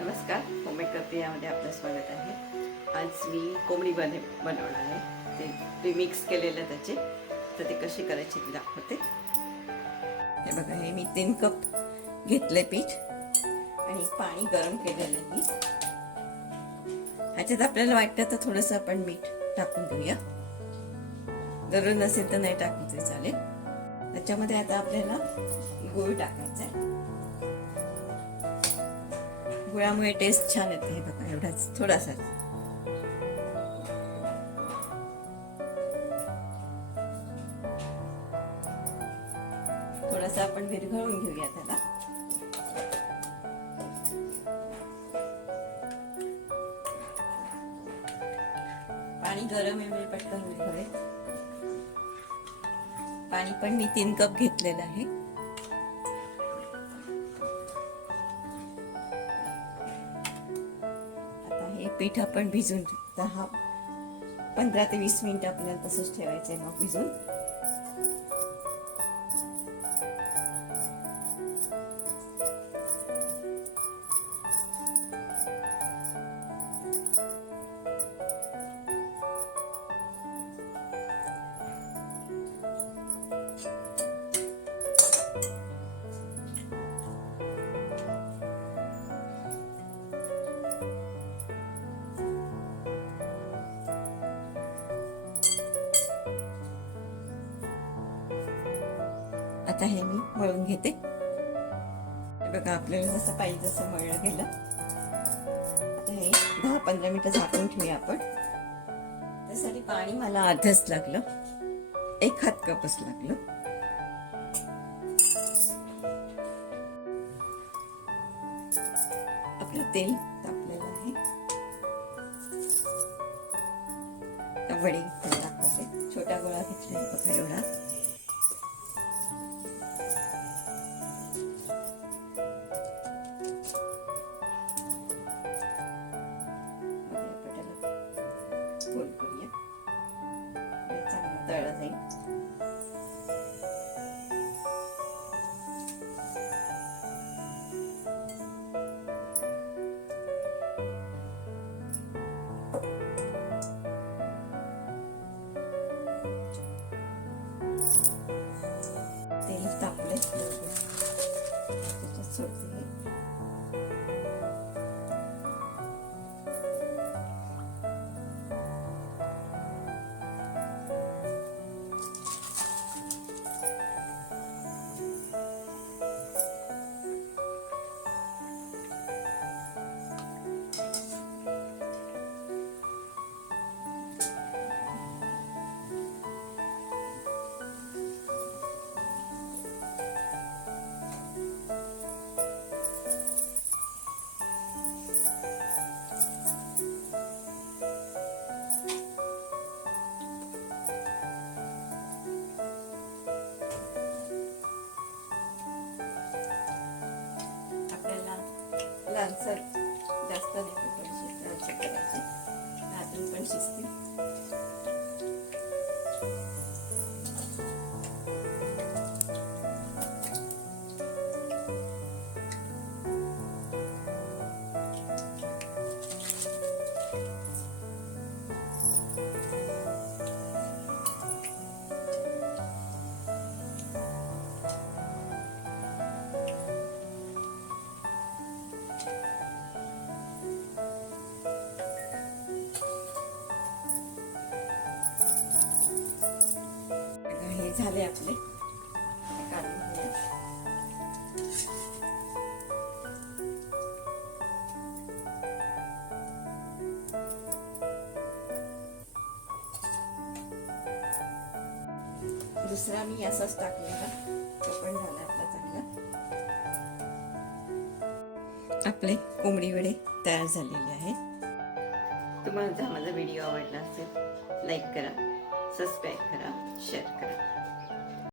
नमस्कार, होममेकर प्रियामध्ये आपलं स्वागत आहे. आज मी कोंबडी बनवणार आहे. ते प्रीमिक्स केलेलं त्याचे, तर ते कशी करायची ते दाखवते. हे बघा, हे मी 3 कप घेतले पीठ आणि पाणी गरम केलेलं आहे. ह्याच्यात आपल्याला वाटतं तर थोडंसं आपण मीठ टाकून देऊया. जरूर नसेल तर नाही टाकलं तरी चालेल. त्याच्यामध्ये आता आपल्याला गूळ टाकायचा आहे. गुळामुळे टेस्ट छान येते. हे बघा, एवढाच थोडासा. थोडासा आपण विरघळून घेऊया त्याला. पाणी गरम आहे, पटकन विरघळेल. पाणी पण मी 3 कप घेतलेलं आहे. हे पीठ आपण भिजून 15 ते 20 मिनिट आपल्याला तसंच ठेवायचं आहे मग भिजून. आता हे मी मळून घेते. बघा, आपल्याला जसं पाहिजे तसं मळलं गेलं. आता हे 10-15 मिनिटं झाकून ठेवूया आपण. त्यासाठी पाणी मला अर्धच लागलं, 1 हात कपच लागलं. आपलं तेल तापलेलं आहे. वडी टाकते. छोटा गोळा घेतला बघा एवढा. गोल करूया, चांगलं तळलं जाईल. तेल तापले, त्याच्यात सोडते. लालसर जास्त नाही, थोडीशी लालसर करायची, आतून पण शिजते. झाले आपले, काढून घेऊया. दुसरा मी असाच टाकलेला, तो पण झाला आपला चांगला. आपले कोंबडी वडे तयार झालेले आहेत. तुम्हाला जर माझा व्हिडिओ आवडला असेल, लाईक करा, सबस्क्राईब करा, शेअर करा.